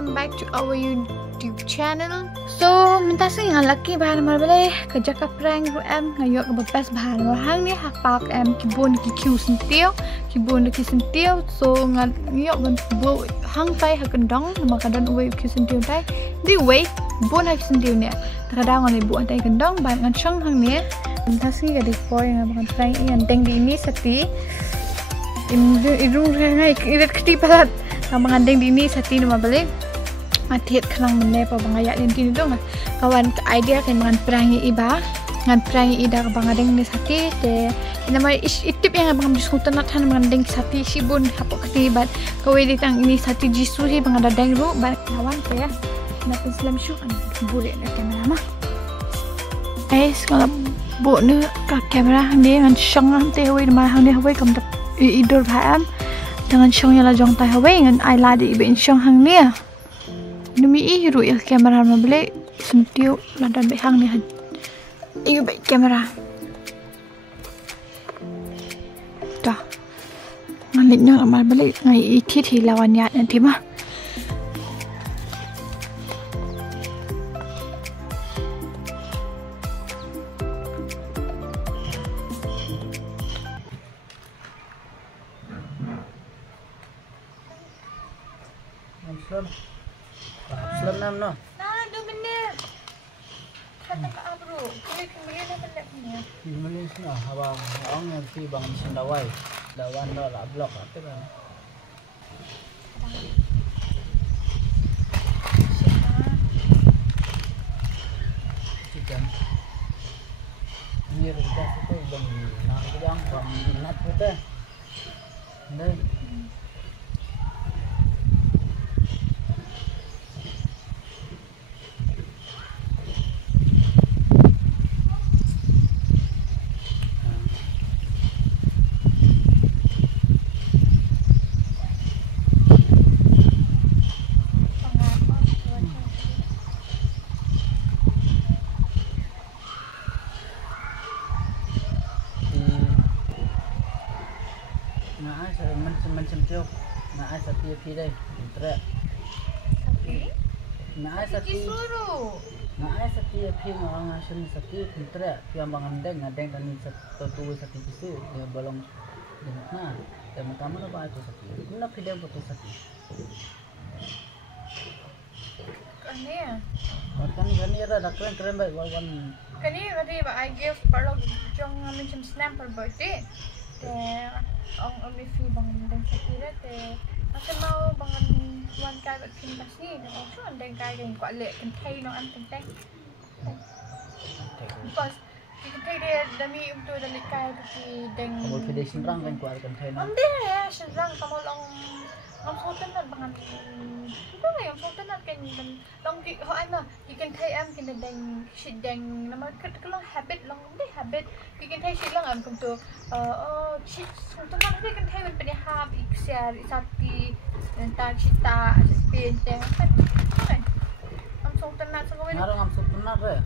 welcome back to our YouTube channel. So minta sing laki bahan mar bele kerja ka prank ru em ngayok ke bebas bahan mar hang ni hak pak em kibun ki Q sentiu kibun ki sentiu so ngayok ban bo hang pai hak kendong nama kadan uwe Q sentiu tai di uwe bon hak sentiu ne kadang ngani bu tai kendong ban ngan chang hang ni minta sing ga di boy ngaban prank yang teng di ini seti irung ngai irit ketipat mengandeng dini sati nama balik matiat kelang menep bangaya lintin itu kawan idea kan dengan perangi iba ngan perangi ida bangandeng ni sati de nama itip yang abang diskutan natan mengandeng sati sibun hapok ketibat kawe ditang ini sati jisu hi bangadeng ru kawan ya napa Islam syu kan boleh nak kamera mah kalau bu ne ka kamera ni ngan syang te we ma hang ni we kam idor phaan dengan syong yang lajong tai hawe dengan ai la di ben syong hang ni numi i ru ya kamera ma bele sentiu ladan be hang ni han iu be kamera dah ngaliknya amal bele ngai i thi lawan ya nanti mah Slam nam no. Nah, 2 minit. Kata ka bro. Kembali na pala niya. Malis na habang ang yang si bang sindawai. Dawan no la blok ate ba. Chicken. Ni rin ka ito bang nang bang nat ito. Nay. Macam tu, nak sati api deh, terak. Sati? Nak sati. Suruh. Nak sati api orang asyik sati terak. Piang bangandeng, ngadeng dan satu sati kisu dia balong dengan na. Dan pertama apa itu sati? Mana pidang betul sati? Kani ya? Kani ada keren baik wawan. Kani tadi ba I give parlog jong macam snap per birthday. Ang umifi bang dan sakira te macam mau bangan tuan kai bat kin pasni dan also andeng kai gen kwa le kan thai no an teng because kita thai dia dami untuk dan kai ti deng Kamu pilih senrang kan kuat kan thai no. Ande ya senrang kamu long ngam soten na bangan itu lah yang soten na kan long di ho ana ikan thai am kin deng shit deng nama kelong habit long de habit ikan thai shit long am kum tu shit soten na ikan thai man pedi hab iksiar isati entar cita spin teng kan am soten na semua Ngarang am sutunar re.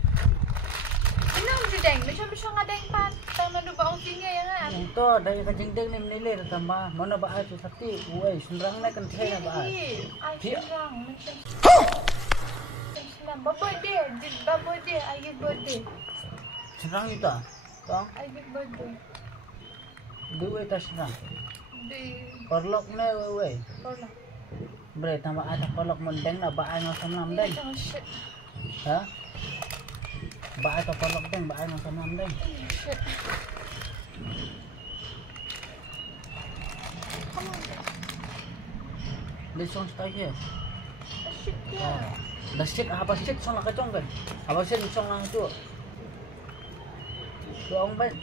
inang di deng macam ngadeng pan tang na ba ang sinya ya nga Itu dari kajengdeng ni menilai tambah mana ba itu sati. Woi, senrang na kan thai na ba. ai senrang macam senrang birthday I give birthday Senrang itu ah. Kau I give birthday dua itu senrang. di Perlok na woi. Bola Bre tambah ada perlok mendeng na ba ay ngasam deng. oh shit Ha? Ba ay perlok deng ba ay ngasam deng. shit come on Lisong stay here. shit ya Dah shit apa shit song nak kacong kan? Apa shit song lang tu. Tuang ban.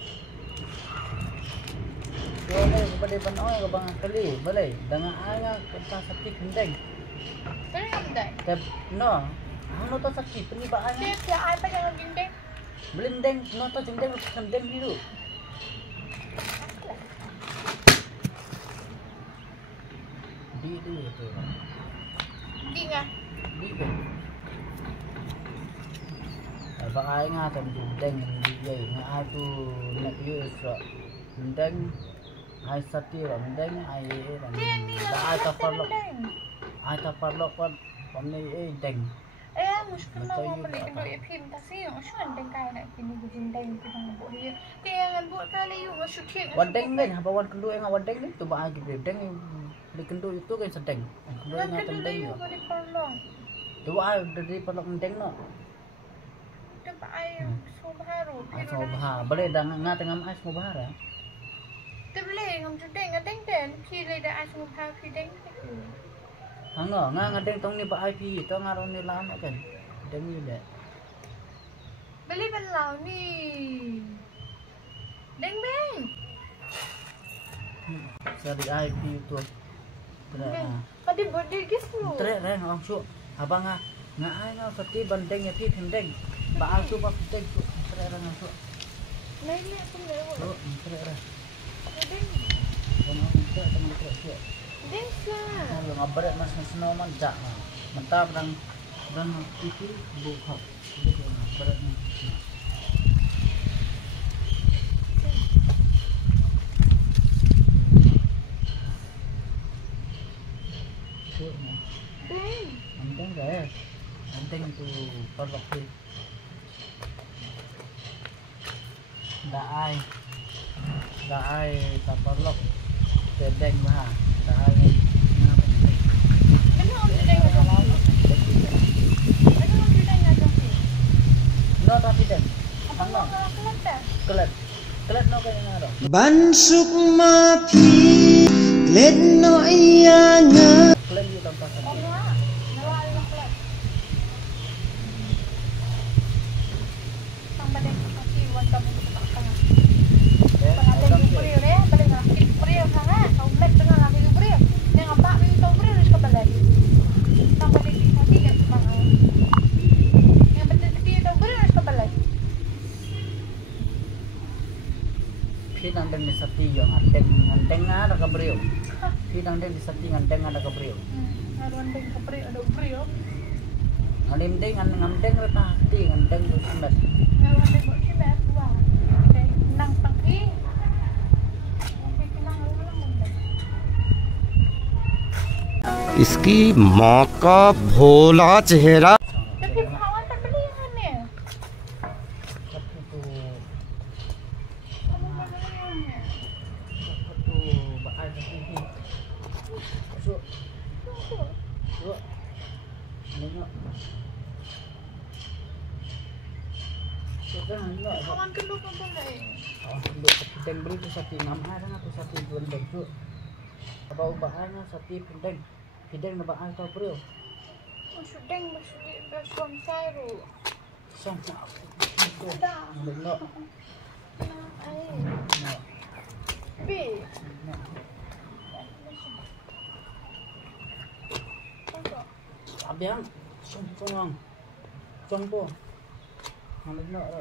Tuang ni pada panoy ke bang kali, boleh. Dengan ayah kita sakit kendeng. very good Tep no. Ano to sakit ni ba ayah? shit ya ai pa yang gindeng Blendeng no to jendeng kendeng dulu. Di dulu tu. di nga Di kan. Ba ay nga tam jendeng di ay nga ay tu nak yu so. Jendeng ai sati ram deng ai ram. Ba ay ta parlok. Ai ta parlok Pamni deng. Mushkil na mo balik ndo ipim tasi yung shuan deng kaya na pini gujin deng pinang buat dia. Dia ngan buat kali yung syuting. Wadeng kan, apa wan kendu yang wadeng ni tu ba agi deng di kendu itu kan sedeng. Kendu yang deng yo. Tu ba dari pelok deng no. Tu ba ay subharu. So bah, boleh dah ngat ngam ais mo bahara. Tu boleh ngam deng deng den. Ki le da ay subharu ki deng. Hang no, ngadeng tong ni ba IP, to ngaron ni lama kan. Deng ni dah. Beli belau ni. Deng deng. Sari IP tu. Kadi body gis lu. Tre orang su. Abang ai no sati bandeng ya pi deng. Ba al tu ba deng tu. Tre orang su. Lai ni aku lewat. Tre orang. Deng. Teman tre su. Deng sa. Kalau ngabaret mas snow man jak. Mentap dan itu buka. Jadi ngabaret ni. Anteng guys, anteng tu perlok tu. Dah ai tak perlok. Sedeng mah, dah ai. Ano ang deng nga dong? Ano ang deng nga dong? No tapi deng. Apa mo kelat? Kelat no kaya nga dong. Bansuk mapi klet no iya nga Kelat di tempat Oh sana. nga. Nawala ng kelat. Ang badeng kasi wan ka mo sa tanga. Pangateng yung brio ya, balik nga kit brio ha nga. Kaulet tengah lagi yung brio. Yang apa yung tau brio ris ka balik. Tang balik di hati kan mga. Yang betul di tau brio ris ka balik. Pinang deng di sati yo nganteng ada kabriyo. Pinang deng di sati nganteng ada kabriyo. Ngaruan deng ka brio ada brio. Ngalim deng nganteng reta hati nganteng di semet. Ngaruan deng kok si bet tua. Deng nang pangki. Pangki nang ulang mo. इसकी माँ का भोला चेहरा Tapi kawan tak beli kan ya? Tapi tu Kamu tak beli ya? tu baal sati. Su. Nengok. Kan nengok. Kawan kedua kan boleh. Untuk pendeng beli tu sati ngam ada tu sati pendeng tu. Apa ubahnya sati pendeng. Pendeng na baal tau bro. Maksud deng maksud restaurant saya. Song aku. Nengok. Ay. Nengok. Bi. Abiang song po. Nengok.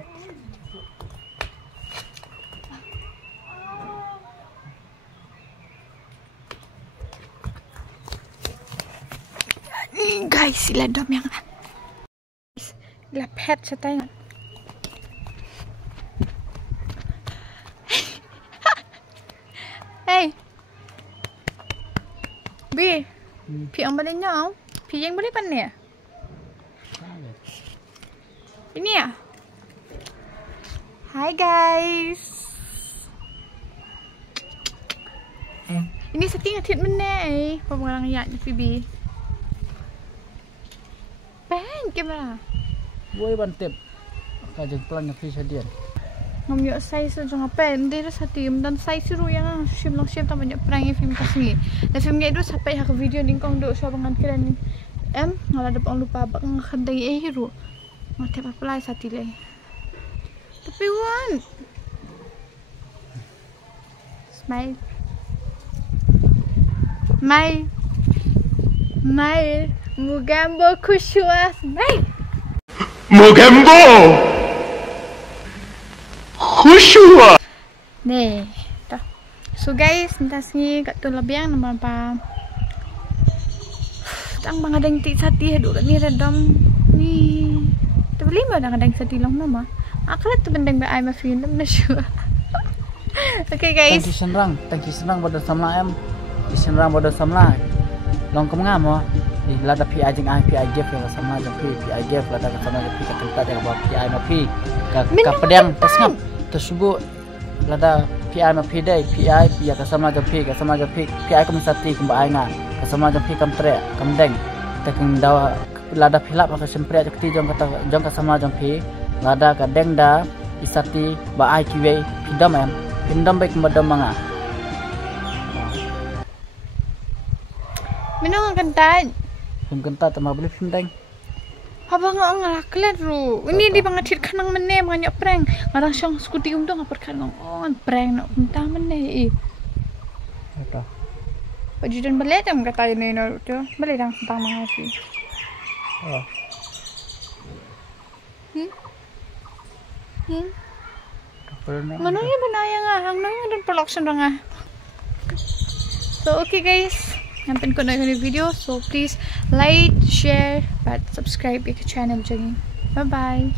Ni guys, sila dom yang lapet sa tayo. Hey. Bi. Pi ang balik niyo. Pi yang balik pan ni. Ini ya. Hai guys. Ini setting atit mana eh. Pemorang yak ni Phoebe. Pen kamera. Woi bantep. Kajeng pelan ngefi sadian. Ngomyo size so jong apa? Hindi ras hati dan size ru yang sim long sim tam banyak perang film kasih. Dan film itu sampai hak video ning kong do so bangan keren. Ngala ada lupa bak ngkhandai hero. Mate apply sati le. Tapi wan. Smile. Smile. Mugambo kushua. Smile. Mogambo खुश हुआ Nih, dah. So guys, entas ni kat tu lebiang nama apa? Tang bang adang tik sati hadu kat ni redam ni. Terbeli mana adang sati long nama? Aklat tu bendeng be ai ma film na sure. Okay guys. Thank you senrang pada samla em. Senrang pada samla. Long kem ngam mo. lada pi ajeng ai pi ajef ya sama jam pi ajef lada sama jam pi kata yang bawa pi ai ma pi ka pedang tasngap tersebut lada pi ai ma pi dai pi ai pi ya sama jam pi pi ai komisati kumba ai nga sama jam pi kam tre kam deng tekeng dawa lada pilap ka sempre jakti jong ka sama jam pi lada ka deng da isati ba ai kiwe pindam em pindam baik madam manga Minang ang kantan. film kenta tama beli film deng Habang nga ngalaklet ru. Ini di pangatit kanang mene mga prank. Ngarang siyang skuti umto nga perkanong on prank na umta mene eh. eta Pajudan balik am kata ini no tu. Balik dang tentang mga si. oh Mana ya benaya nga hang nang dan production ra nga. So okay guys. Nampan ko na yung video. So please like, share, but subscribe to channel. Bye bye.